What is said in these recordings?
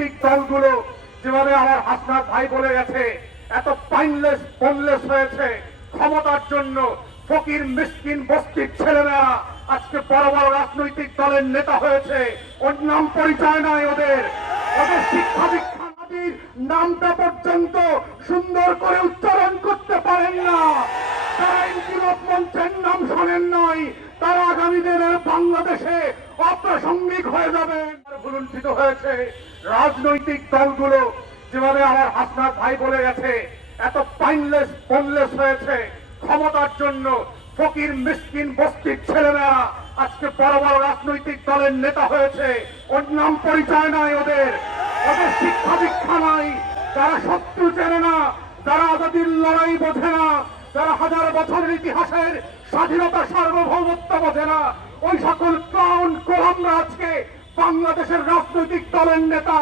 রাজনৈতিক দলগুলো যেভাবে আমার হাসনাত ভাই বলে গেছে এত পাইনলেস বনলেস হয়েছে ক্ষমতার জন্য, ফকির মিসকিন বস্তির ছেলেমেয়েরা আজকে বড় বড় রাজনৈতিক দলের নেতা হয়েছে। ওর নাম পরিচয় নাই, ওদের ওদের শিক্ষা দীক্ষা নদীর নামটা পর্যন্ত সুন্দর করে উচ্চারণ করতে পারেন না। তারা ইনকিলাব মঞ্চের নাম শোনেন নাই। তারা আগামী দিনের বাংলাদেশে অপ্রাসঙ্গিক হয়ে যাবেন। ভুলুণ্ঠিত হয়েছে রাজনৈতিক দলগুলো যেভাবে আমার হাসনাত ভাই বলে গেছে এত পাইনলেস বনলেস হয়েছে ক্ষমতার জন্য, ফকির মিসকিন বস্তির ছেলেমেয়েরা আজকে বড় বড় রাজনৈতিক দলের নেতা হয়েছে। ওর নাম পরিচয় নাই, ওদের ওদের শিক্ষা দীক্ষা নাই। যারা শত্রু চেনে না, যারা আজাদির লড়াই বোঝে না, যারা হাজার বছরের ইতিহাসের স্বাধীনতা সার্বভৌমত্ব বোঝে না, ওই সকল ক্লাউন কোলামরা আজকে বাংলাদেশের রাজনৈতিক দলের নেতা।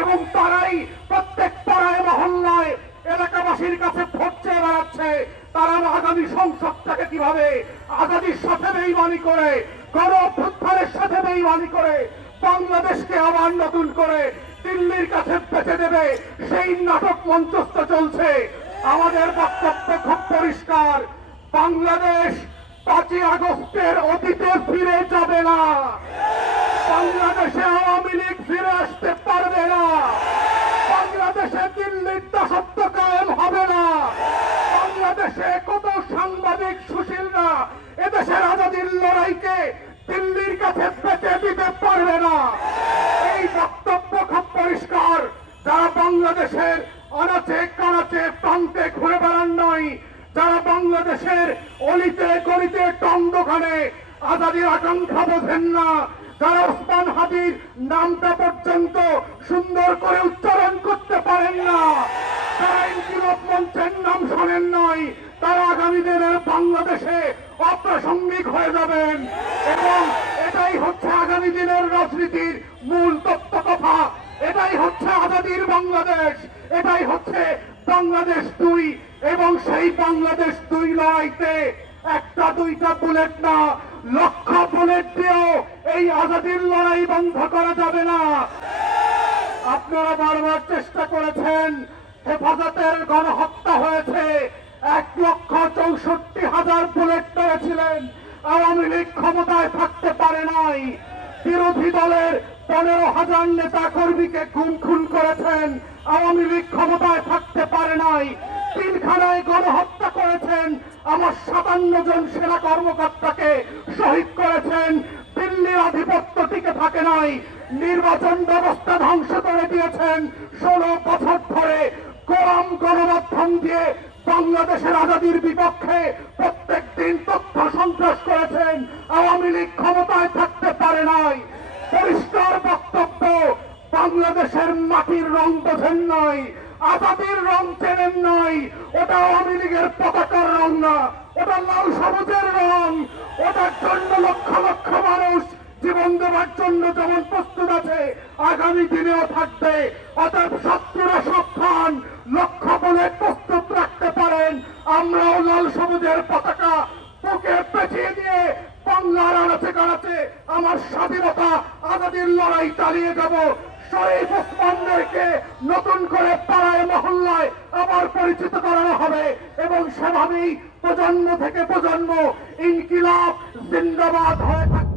এবং তারাই প্রত্যেক পাড়ায় মহল্লায় এলাকাবাসীর কাছে ভোট চেয়ে বেড়াচ্ছে। তারা আগামী সংসদটাকে কিভাবে আজাদির সাথে বেইমানি করে, গণ অভ্যুত্থানের সাথে বেইমানি করে বাংলাদেশকে আবার নতুন করে দিল্লির কাছে বেঁচে দেবে, সেই নাটক মঞ্চস্থ চলছে। আমাদের বক্তব্য খুব পরিষ্কার, বাংলাদেশ 5ই আগস্টের অতীতে ফিরে যাবে না। বাংলাদেশে আওয়ামী লীগ ফিরে আসতে পারবে না। বাংলাদেশে দিল্লির দাসত্ব কায়েম হবে না। বাংলাদেশে কত সাংবাদিক সুশীলরা এদেশের আজাদির লড়াইকে দিল্লির কাছে পেতে দিতে পারবে না। এই বক্তব্য খুব পরিষ্কার। যারা বাংলাদেশের আনাচে কানাচে প্রান্তে ঘুরে বেড়ান নয়, যারা বাংলাদেশের অলিতে গলিতে টং দোকানে আজাদির আকাঙ্ক্ষা বোঝেন না, যারা ওসমান হাদির নামটা পর্যন্ত সুন্দর করে উচ্চারণ করতে পারেন না, তারা ইনকিলাব মঞ্চের নাম শোনেন নাই, তারা আগামী দিনের বাংলাদেশে অপ্রাসঙ্গিক হয়ে যাবেন। এবং এটাই হচ্ছে আগামী দিনের রাজনীতির মূল তত্ত্ব কথা। এটাই হচ্ছে আজাদির বাংলাদেশ, এটাই হচ্ছে বাংলাদেশ 2। এবং সেই বাংলাদেশ 2 লড়াইতে একটা দুইটা বুলেট না, লক্ষ বুলেট দিয়েও এই আজাদির লড়াই বন্ধ করা যাবে না। আপনারা বারবার চেষ্টা করেছেন, হেফাজতের গণহত্যা হয়েছে, 1,64,000 বুলেট পেয়েছিলেন। আওয়ামী লীগ ক্ষমতায় থাকতে পারে নাই। বিরোধী দলের 15,000 নেতা কর্মীকে খুন করেছেন, আওয়ামী লীগ ক্ষমতায় থাকতে পারে নাই। পিলখানায় গণহত্যা করেছেন, আমার 57 জন সেনা কর্মকর্তাকে শহীদ করেছেন। দিল্লির আধিপত্য টিকে থাকে নাই। নির্বাচন ব্যবস্থা ধ্বংস করে দিয়েছেন 16 বছর ধরে। গোলাম গণমাধ্যম দিয়ে বাংলাদেশের আজাদির বিপক্ষে প্রত্যেক দিন তথ্য সন্ত্রাস করেছেন। আওয়ামী লীগ ক্ষমতায় থাকতে পারে নাই। পরিষ্কার বক্তব্য, বাংলাদেশের মাটির রং বোঝেন নাই, আজাদির রং চেনেন নাই। ওটা আওয়ামী লীগের পতাকার রং না, ওটা লাল সবুজের রং। ওটার জন্য লক্ষ লক্ষ মানুষ জীবন দেওয়ার জন্য যেমন প্রস্তুত আছে, আগামী দিনেও থাকবে। অতএব শত্রুরা সাবধান, লক্ষ বলে প্রস্তুত রাখতে পারেন। আমরাও লাল সবুজের পতাকা বুকে পেঁচিয়ে দিয়ে বাংলার আনাচে কানাচে আমার স্বাধীনতা আজাদির লড়াই চালিয়ে যাব। শহীদ ওসমানদেরকে নতুন করে পাড়ায় মহল্লায় আবার পরিচিত করানো হবে এবং সেভাবেই প্রজন্ম থেকে প্রজন্ম ইনকিলাব জিন্দাবাদ হয়ে থাকবে।